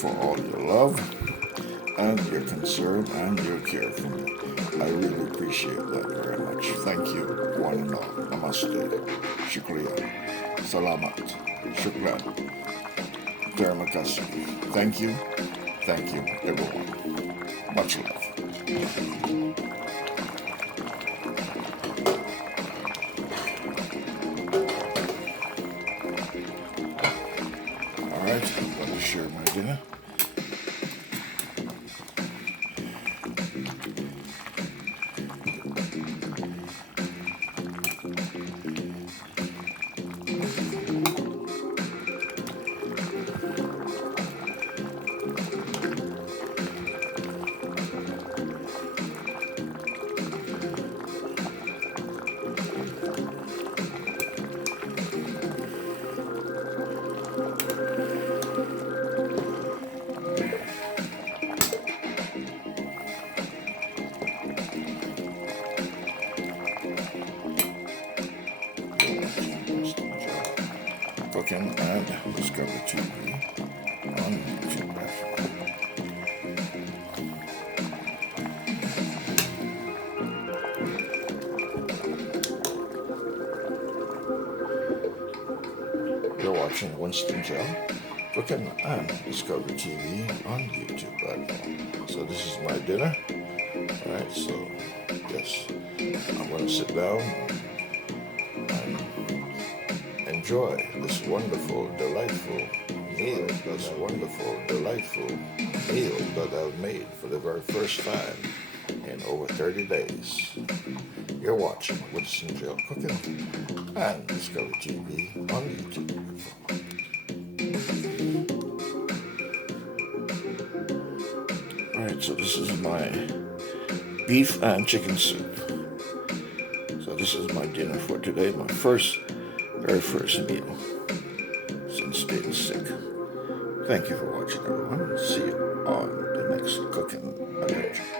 for all your love and your concern and your care for me. I really appreciate that very much. Thank you, one and all. Namaste. Shukriya. Salamat. Shukran. Terima kasih. Thank you. Thank you, everyone. Much love. Alright, I'm going to share my dinner. Cooking and Discovery TV on YouTube. You're watching Winston GeL, Cooking and Discovery TV on YouTube platform. So this is my dinner. Alright, so yes, I'm going to sit down and enjoy this wonderful, delightful meal, that I've made for the very first time in over 30 days. You're watching Winston GeL Cooking and Discovery TV on YouTube. Alright, so this is my beef and chicken soup. So this is my dinner for today, my very first meal since being sick. Thank you for watching, everyone. See you on the next cooking adventure.